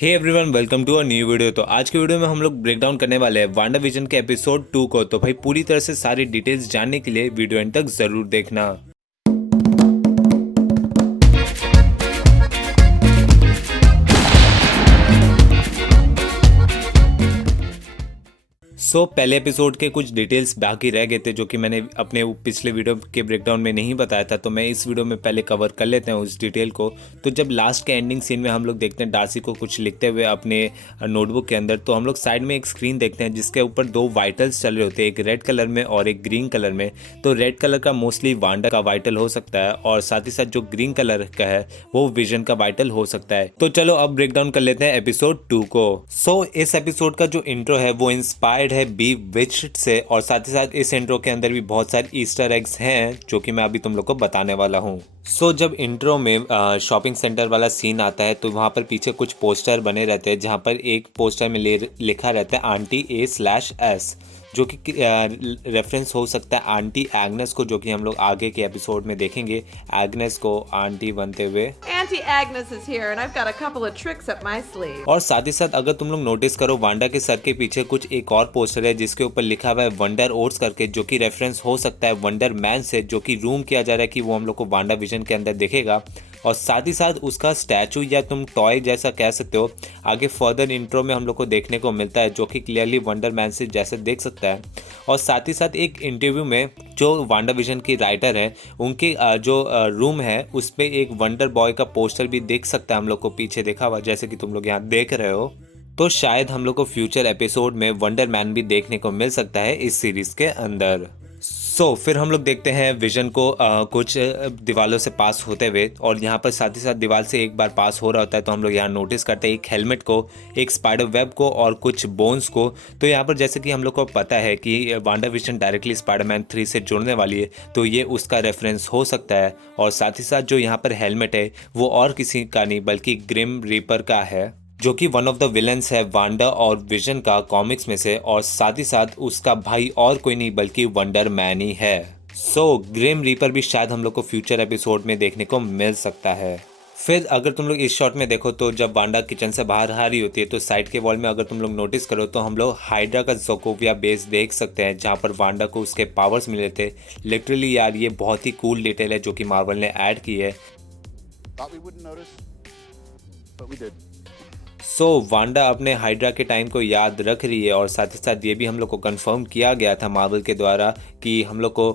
Hey everyone, welcome to a new video. तो आज के वीडियो में हम लोग ब्रेक डाउन करने वाले हैं वांडा विजन के एपिसोड 2 को। तो भाई पूरी तरह से सारी डिटेल्स जानने के लिए वीडियो एंड तक जरूर देखना। पहले एपिसोड के कुछ डिटेल्स बाकी रह गए थे जो कि मैंने अपने पिछले वीडियो के ब्रेकडाउन में नहीं बताया था, तो मैं इस वीडियो में पहले कवर कर लेते हैं उस डिटेल को। तो जब लास्ट के एंडिंग सीन में हम लोग देखते हैं डार्सी को कुछ लिखते हुए अपने नोटबुक के अंदर, तो हम लोग साइड में एक स्क्रीन देखते हैं जिसके ऊपर दो वाइटल्स चल रहे होते हैं, एक रेड कलर में और एक ग्रीन कलर में। तो रेड कलर का मोस्टली वांडा का वाइटल हो सकता है और साथ ही साथ जो ग्रीन कलर का है वो विजन का वाइटल हो सकता है। तो चलो अब ब्रेकडाउन कर लेते हैं एपिसोड 2 को। इस एपिसोड का जो इंट्रो है वो इंस्पायर्ड है बी विच्ड से, और साथ ही साथ इस इंट्रो के अंदर भी बहुत सारे ईस्टर एग्स हैं जो कि मैं अभी तुम लोग को बताने वाला हूँ। जब इंट्रो में शॉपिंग सेंटर वाला सीन आता है तो वहाँ पर पीछे कुछ पोस्टर बने रहते हैं, जहाँ पर एक पोस्टर में लिखा रहता है आंटी A/S, जो कि रेफरेंस हो सकता है आंटी एग्नेस को, जो कि हम लोग आगे के एपिसोड में देखेंगे एग्नेस को आंटी बनते हुए। Auntie Agnes is here and I've got a couple of tricks up my sleeve. और साथ ही साथ अगर तुम लोग नोटिस करो वांडा के सर के पीछे कुछ एक और पोस्टर है जिसके ऊपर लिखा हुआ है वंडर ओट्स करके, जो कि रेफरेंस हो सकता है वंडर मैन से, जो कि रूम किया जा रहा है कि वो हम लोग को वांडा विजन के अंदर दिखेगा। और साथ ही साथ उसका स्टैचू या तुम टॉय जैसा कह सकते हो आगे फर्दर इंट्रो में हम लोग को देखने को मिलता है, जो कि क्लियरली वंडर मैन से जैसे देख सकता है। और साथ ही साथ एक इंटरव्यू में जो वांडा विजन की राइटर है उनके जो रूम है उस पर एक वंडर बॉय का पोस्टर भी देख सकता है हम लोग को पीछे देखा हुआ, जैसे कि तुम लोग यहाँ देख रहे हो। तो शायद हम लोग को फ्यूचर एपिसोड में वंडर मैन भी देखने को मिल सकता है इस सीरीज के अंदर। फिर हम लोग देखते हैं विजन को कुछ दीवारों से पास होते हुए, और यहाँ पर साथ ही साथ दीवार से एक बार पास हो रहा होता है तो हम लोग यहाँ नोटिस करते हैं एक हेलमेट को, एक स्पाइडर वेब को और कुछ बोन्स को। तो यहाँ पर जैसे कि हम लोग को पता है कि वांडा विजन डायरेक्टली स्पाइडरमैन 3 से जुड़ने वाली है, तो ये उसका रेफरेंस हो सकता है। और साथ ही साथ जो यहाँ पर हेलमेट है वो और किसी का नहीं बल्कि ग्रिम रीपर का है, जो कि वन ऑफ द विलन्स है वांडा और विजन का कॉमिक्स में से, और साथ ही साथ उसका भाई और कोई नहीं बल्कि वंडर मैन ही है। ग्रिम रीपर भी शायद हम लोग को फ्यूचर एपिसोड में देखने को मिल सकता है। फिर अगर तुम लोग इस शॉट में देखो तो जब वांडा किचन से बाहर आ रही होती है तो साइड के वॉल में अगर तुम लोग नोटिस करो तो हम लोग हाइड्रा का सोकोविया बेस देख सकते हैं, जहाँ पर वांडा को उसके पावर्स मिले थे। लिटरली यार ये बहुत ही कूल डिटेल है जो कि मार्वल ने ऐड की है। वांडा अपने हाइड्रा के टाइम को याद रख रही है, और साथ ही साथ ये भी हम लोग को कंफर्म किया गया था मार्वल के द्वारा कि हम लोग को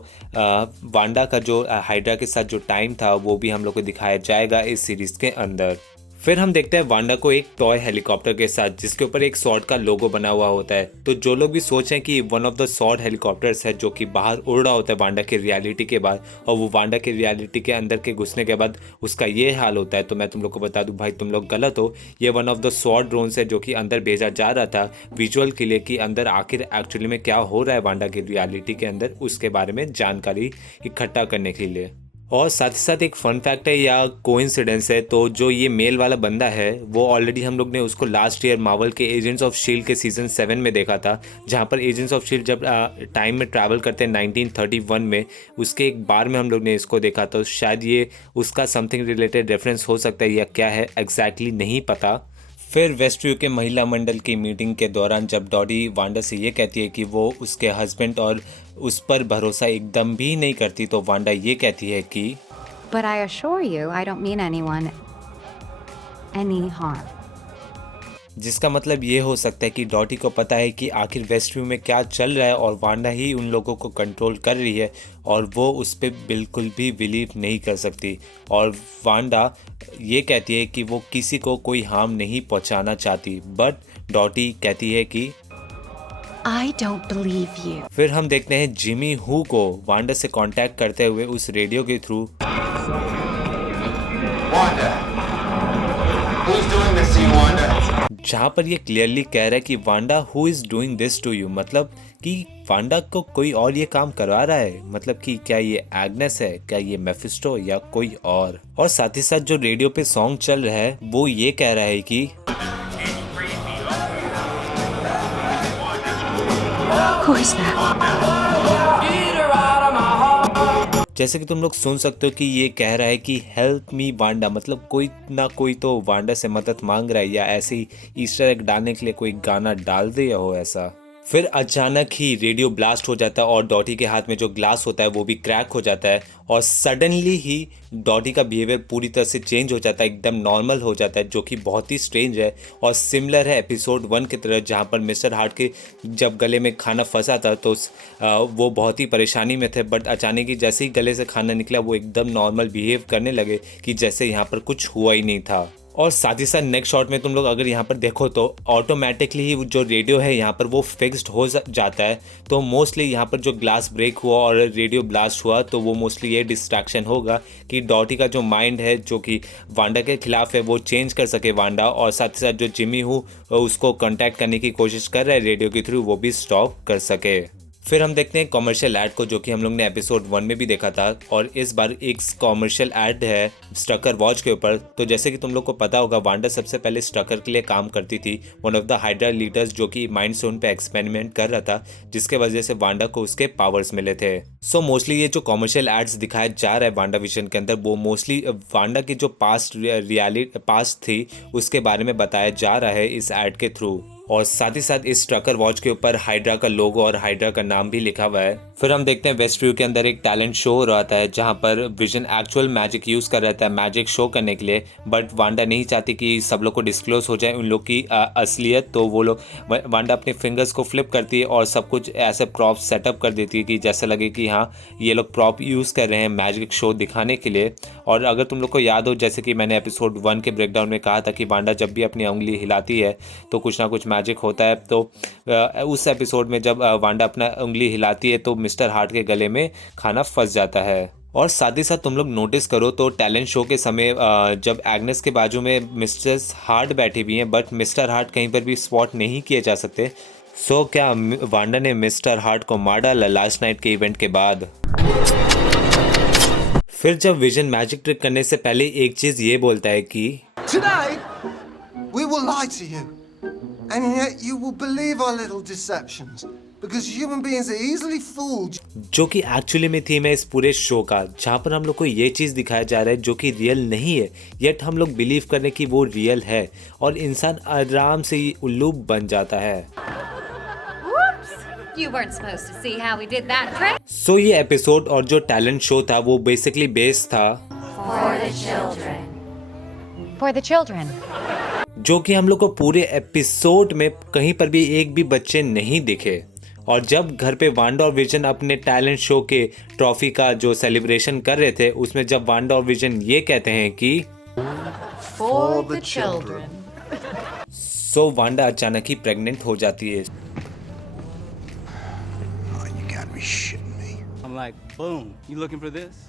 वांडा का जो हाइड्रा के साथ जो टाइम था वो भी हम लोग को दिखाया जाएगा इस सीरीज के अंदर। फिर हम देखते हैं वांडा को एक टॉय हेलीकॉप्टर के साथ जिसके ऊपर एक स्वॉर्ड का लोगो बना हुआ होता है। तो जो लोग भी सोचें कि one of the sword helicopters है जो कि बाहर उड़ रहा होता है वांडा के रियलिटी के बाद, और वो वांडा के रियलिटी के अंदर के घुसने के बाद उसका ये हाल होता है, तो मैं तुम लोग को बता दूं भाई तुम लोग गलत हो। ये one of the sword drones है जो कि अंदर भेजा जा रहा था विजुअल के लिए कि अंदर आखिर एक्चुअली में क्या हो रहा है वांडा की रियलिटी के अंदर, उसके बारे में जानकारी इकट्ठा करने के लिए। और साथ ही साथ एक फन फैक्ट है या कोइंसिडेंस है, तो जो ये मेल वाला बंदा है वो ऑलरेडी हम लोग ने उसको लास्ट ईयर मार्वल के एजेंट्स ऑफ शील्ड के सीजन 7 में देखा था, जहाँ पर एजेंट्स ऑफ शील्ड जब टाइम में ट्रैवल करते हैं 1931 में, उसके एक बार में हम लोग ने इसको देखा। तो शायद ये उसका समथिंग रिलेटेड रेफरेंस हो सकता है या क्या है एग्जैक्टली नहीं पता। फिर वेस्टव्यू के महिला मंडल की मीटिंग के दौरान जब डॉडी वांडा से ये कहती है कि वो उसके हस्बैंड और उस पर भरोसा एकदम भी नहीं करती, तो वांडा ये कहती है कि But I assure you, I don't mean anyone any harm. जिसका मतलब ये हो सकता है कि डॉटी को पता है कि आखिर वेस्टव्यू में क्या चल रहा है और वांडा ही उन लोगों को कंट्रोल कर रही है, और वो उस पर बिल्कुल भी बिलीव नहीं कर सकती। और वांडा ये कहती है कि वो किसी को कोई हार्म नहीं पहुंचाना चाहती, बट डॉटी कहती है कि I don't believe you. फिर हम देखते हैं जिमी हू को वांडा से कांटेक्ट करते हुए उस रेडियो के थ्रू, जहाँ पर ये क्लियरली कह रहा है कि Wanda who is doing this to you, मतलब कि वांडा को कोई और ये काम करवा रहा है, मतलब कि क्या ये एग्नेस है, क्या ये मेफिस्टो या कोई और। और साथ ही साथ जो रेडियो पे सॉन्ग चल रहा है वो ये कह रहा है कि Who is that? जैसे कि तुम लोग सुन सकते हो कि ये कह रहा है कि हेल्प मी वांडा, मतलब कोई ना कोई तो वांडा से मदद मांग रहा है या ऐसे ही ईस्टर एग डालने के लिए कोई गाना डाल दिया हो ऐसा। फिर अचानक ही रेडियो ब्लास्ट हो जाता है और डॉटी के हाथ में जो ग्लास होता है वो भी क्रैक हो जाता है और सडनली ही डॉटी का बिहेवियर पूरी तरह से चेंज हो जाता है, एकदम नॉर्मल हो जाता है, जो कि बहुत ही स्ट्रेंज है और सिमिलर है एपिसोड 1 की तरह, जहाँ पर मिस्टर हार्ट के जब गले में खाना फंसा था तो वो बहुत ही परेशानी में थे, बट अचानक ही जैसे ही गले से खाना निकला वो एकदम नॉर्मल बिहेव करने लगे कि जैसे यहाँ पर कुछ हुआ ही नहीं था। और साथ ही साथ नेक्स्ट शॉट में तुम लोग अगर यहाँ पर देखो तो ऑटोमेटिकली ही जो रेडियो है यहाँ पर वो फिक्स्ड हो जाता है। तो मोस्टली यहाँ पर जो ग्लास ब्रेक हुआ और रेडियो ब्लास्ट हुआ तो वो मोस्टली ये डिस्ट्रैक्शन होगा कि डॉटी का जो माइंड है जो कि वांडा के खिलाफ है वो चेंज कर सके वांडा, और साथ ही साथ जो जिमी हूँ उसको कॉन्टैक्ट करने की कोशिश कर रहा है रेडियो के थ्रू, वो भी स्टॉप कर सके। फिर हम देखते हैं कॉमर्शियल ऐड को, जो कि हम लोग ने एपिसोड 1 में भी देखा था, और इस बार एक कॉमर्शियल ऐड है स्ट्रकर वॉच के ऊपर। तो जैसे कि तुम लोग को पता होगा वांडा सबसे पहले स्ट्रकर के लिए काम करती थी, one of the hydra leaders जो कि माइंड स्टोन पे एक्सपेरिमेंट कर रहा था, जिसके वजह से वांडा को उसके पावर्स मिले थे। सो मोस्टली ये जो कॉमर्शियल एड्स दिखाया जा रहा है वांडा विजन के अंदर वो मोस्टली वांडा की जो पास्ट थी उसके बारे में बताया जा रहा है इस ऐड के थ्रू, और साथ ही साथ इस ट्रकर वॉच के ऊपर हाइड्रा का लोगो और हाइड्रा का नाम भी लिखा हुआ है। फिर हम देखते हैं वेस्ट व्यू के अंदर एक टैलेंट शो हो रहा है जहां पर विजन एक्चुअल मैजिक यूज कर रहा है मैजिक शो करने के लिए, बट वांडा नहीं चाहती कि सब लोग को डिस्क्लोज हो जाए उन लोग की असलियत। तो वो लोग वांडा अपने फिंगर्स को फ्लिप करती है और सब कुछ ऐसे प्रॉप सेटअप कर देती है कि जैसा लगे कि हाँ ये लोग प्रॉप यूज़ कर रहे हैं मैजिक शो दिखाने के लिए। और अगर तुम लोग को याद हो, जैसे कि मैंने एपिसोड 1 के ब्रेकडाउन में कहा था कि वांडा जब भी अपनी उंगली हिलाती है तो कुछ ना कुछ मैजिक होता है, तो उस एपिसोड में जब वांडा अपना उंगली हिलाती है तो मिस्टर हार्ट के गले में खाना फंस जाता है। और साथ ही साथ तुम लोग नोटिस करो तो टैलेंट शो के समय जब एग्नेस के बाजू में मिस्टर हार्ट बैठी हुई हैं, बट मिस्टर हार्ट कहीं पर भी स्पॉट नहीं किए जा सकते। सो क्या वांडा ने मिस्टर हार्ट को मार डाला लास्ट नाइट के इवेंट के बाद? फिर जब विजन मैजिक ट्रिक करने से पहले एक चीज ये बोलता है कि Today, we will lie to you, and yet you will believe our little deceptions, because human beings are easily fooled. जो कि एक्चुअली में थीम है इस पूरे शो का, जहाँ पर हम लोग को ये चीज़ दिखाया जा रहा है जो कि रियल नहीं है, येट हम लोग बिलीव करने की वो रियल है और इंसान आराम से ही उल्लू बन जाता है। You weren't supposed to see how we did that trick. सो ये एपिसोड और जो टैलेंट शो था वो बेसिकली बेस्ड था For the children. जो कि हम लोग को पूरे एपिसोड में कहीं पर भी एक भी बच्चे नहीं दिखे। और जब घर पे वांडा और विजन अपने टैलेंट शो के ट्रॉफी का जो सेलिब्रेशन कर रहे थे उसमें जब वांडा और विजन ये कहते हैं कि For the children. So Wanda अचानक ही प्रेग्नेंट हो जाती है। Oh, you gotta be shitting me. I'm like, boom, you looking for this?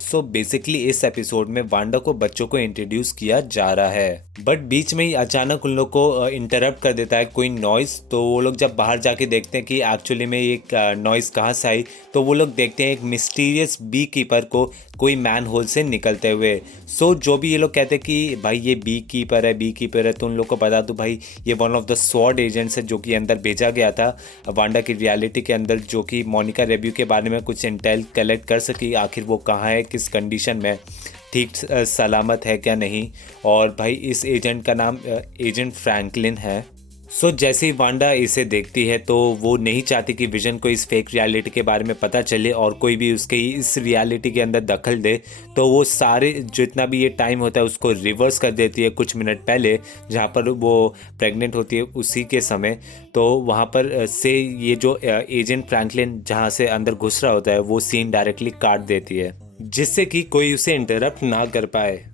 So basically इस एपिसोड में वांडा को बच्चों को इंट्रोड्यूस किया जा रहा है, बट बीच में ही अचानक उन लोग को इंटरप्ट कर देता है कोई नॉइस। तो वो लोग जब बाहर जाके देखते हैं कि एक्चुअली में ये नॉइस कहाँ से आई, तो वो लोग देखते हैं एक मिस्टीरियस बी कीपर को कोई मैन होल से निकलते हुए। सो जो भी ये लोग कहते हैं कि भाई ये बी कीपर है, तो उन लोग को बता दो भाई ये one of the sword agents है जो कि अंदर भेजा गया था वांडा की रियलिटी के अंदर, जो कि मोनिका रेब्यू के बारे में कुछ इंटेल कलेक्ट कर सकी, आखिर वो कहाँ है, किस कंडीशन में, ठीक सलामत है क्या नहीं। और भाई इस एजेंट का नाम एजेंट फ्रैंकलिन है। सो जैसे ही वांडा इसे देखती है तो वो नहीं चाहती कि विजन को इस फेक रियलिटी के बारे में पता चले और कोई भी उसके इस रियलिटी के अंदर दखल दे, तो वो सारे जितना भी ये टाइम होता है उसको रिवर्स कर देती है कुछ मिनट पहले, जहाँ पर वो प्रेग्नेंट होती है उसी के समय। तो वहाँ पर से ये जो एजेंट फ्रैंकलिन जहाँ से अंदर घुस रहा होता है वो सीन डायरेक्टली काट देती है, जिससे कि कोई उसे इंटरप्ट ना कर पाए।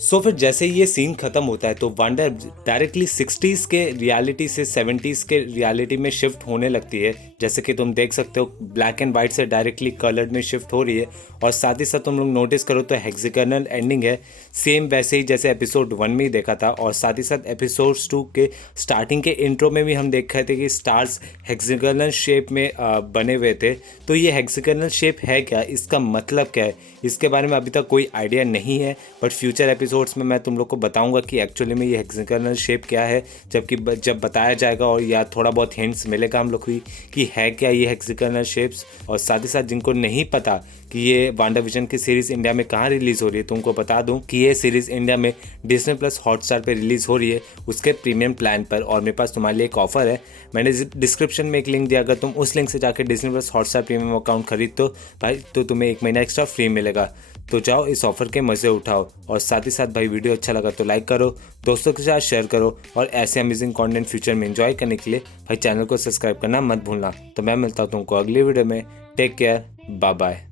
सो फिर जैसे ये सीन खत्म होता है तो वांडा डायरेक्टली 60s के रियलिटी से 70s के रियलिटी में शिफ्ट होने लगती है, जैसे कि तुम देख सकते हो ब्लैक एंड वाइट से डायरेक्टली कलर्ड में शिफ्ट हो रही है। और साथ ही साथ तुम लोग नोटिस करो तो हेक्सागोनल एंडिंग है, सेम वैसे ही जैसे एपिसोड 1 में ही देखा था। और साथ ही साथ एपिसोड्स 2 के स्टार्टिंग के इंट्रो में भी हम देख रहे थे कि स्टार्स हेक्सागोनल शेप में बने हुए थे। तो ये हेक्सागोनल शेप है क्या, इसका मतलब क्या है, इसके बारे में अभी तक कोई आइडिया नहीं है, बट फ्यूचर एपिसोड्स में मैं तुम लोग को बताऊंगा कि एक्चुअली में ये हेक्सागोनल शेप क्या है, जबकि जब बताया जाएगा और या थोड़ा बहुत हिंट्स मिलेगा हम लोग को कि है क्या ये हेक्सागोनल शेप्स। और साथ ही साथ जिनको नहीं पता कि ये वांडा विजन की सीरीज़ इंडिया में कहाँ रिलीज़ हो रही है, तो उनको बता दूं कि ये सीरीज़ इंडिया में डिज्नी प्लस हॉटस्टार पे रिलीज़ हो रही है उसके प्रीमियम प्लान पर। और मेरे पास तुम्हारे लिए एक ऑफर है, मैंने डिस्क्रिप्शन में एक लिंक दिया, अगर तुम उस लिंक से जाकर Disney plus Hotstar premium account खरीद तो भाई तो तुम्हें 1 महीना एक्स्ट्रा फ्री मिलेगा। तो जाओ इस ऑफर के मज़े उठाओ। और साथ ही साथ भाई वीडियो अच्छा लगा तो लाइक करो, दोस्तों के साथ शेयर करो, और ऐसे अमेजिंग कंटेंट फ्यूचर में एंजॉय करने के लिए भाई चैनल को सब्सक्राइब करना मत भूलना। तो मैं मिलता हूँ तुमको अगली वीडियो में। Take care, bye bye.